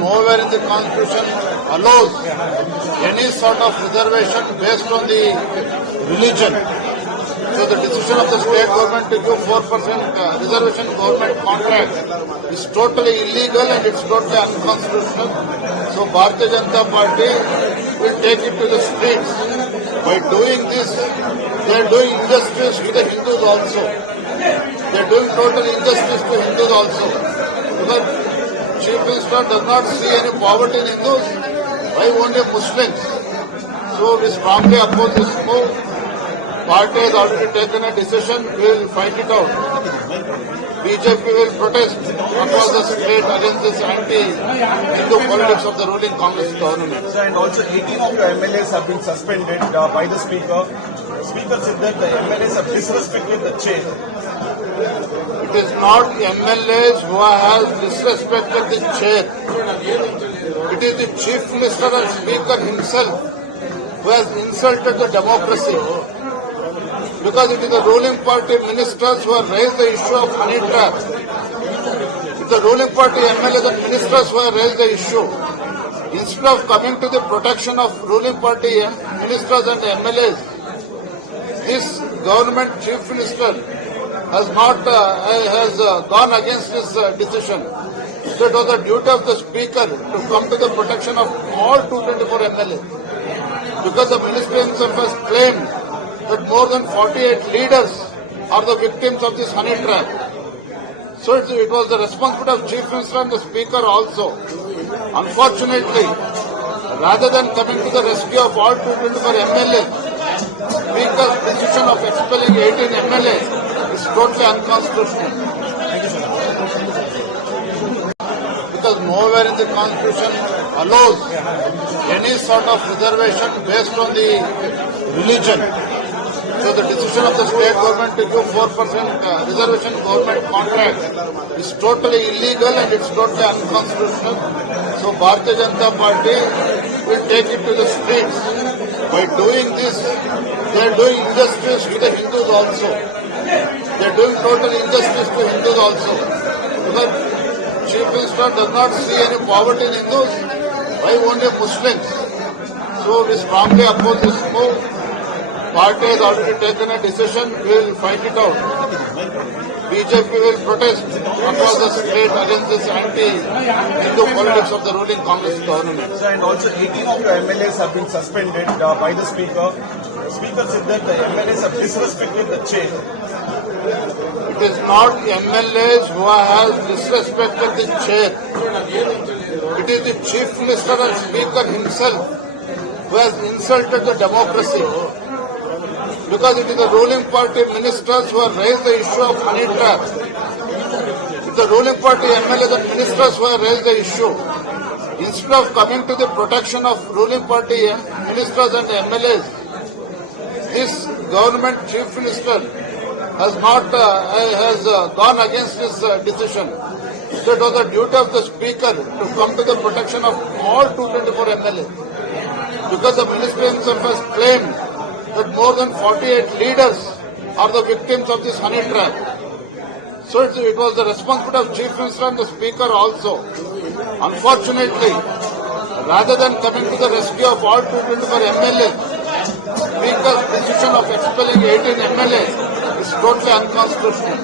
nowhere in the Constitution allows any sort of reservation based on the religion. So the decision of the state government to give 4% reservation government contract is totally illegal and it's totally unconstitutional. So Bharatiya Janata Party will take it to the streets. By doing this, they are doing injustice to the Hindus also. They are doing total injustice to Hindus also. Because Chief Minister does not see any poverty in Hindus, why only Muslims? So we strongly oppose this move. Party has already taken a decision, we will fight it out. BJP will protest across the state against this anti-Hindu politics of the ruling Congress government. And also 18 of the MLAs have been suspended by the Speaker. The Speaker said that the MLAs have disrespected the chair. It is not MLAs who have disrespected the chair. It is the Chief Minister and Speaker himself who has insulted the democracy. Because it is the ruling party ministers who have raised the issue of honey trap. It is the ruling party MLAs and ministers who have raised the issue. Instead of coming to the protection of ruling party ministers and MLAs, this government chief minister has not gone against this decision. So it was the duty of the speaker to come to the protection of all 224 MLAs. Because the minister himself has claimed that more than 48 leaders are the victims of this honey trap. So it was the responsibility of Chief Minister and the Speaker also. Unfortunately, rather than coming to the rescue of all 224 MLAs, Speaker's decision of expelling 18 MLAs is totally unconstitutional. Because nowhere in the Constitution allows any sort of reservation based on the religion. So the decision of the state government to give 4% reservation government contract is totally illegal and it's totally unconstitutional. So Bharatiya Janata Party will take it to the streets. By doing this, they are doing injustice to the Hindus also. They are doing total injustice to Hindus also. Because Chief Minister does not see any poverty in Hindus, why only Muslims? So we strongly oppose this move. Party has already taken a decision, we will fight it out. BJP will protest across the state against this anti-Hindu politics of the ruling Congress government. And also 18 of the MLAs have been suspended by the Speaker. The Speaker said that the MLAs have disrespected the chair. It is not MLAs who have disrespected the chair. It is the Chief Minister and Speaker himself who has insulted the democracy. Because it is the ruling party ministers who have raised the issue of honey trap. It is the ruling party MLAs and ministers who have raised the issue. Instead of coming to the protection of ruling party ministers and MLAs, this government chief minister has not gone against this decision. So it was the duty of the speaker to come to the protection of all 224 MLAs. Because the minister himself has claimed that more than 48 leaders are the victims of this honey trap. So it was the responsibility of Chief Minister and the Speaker also. Unfortunately, rather than coming to the rescue of all 224 MLAs, Speaker's decision of expelling 18 MLAs is totally unconstitutional.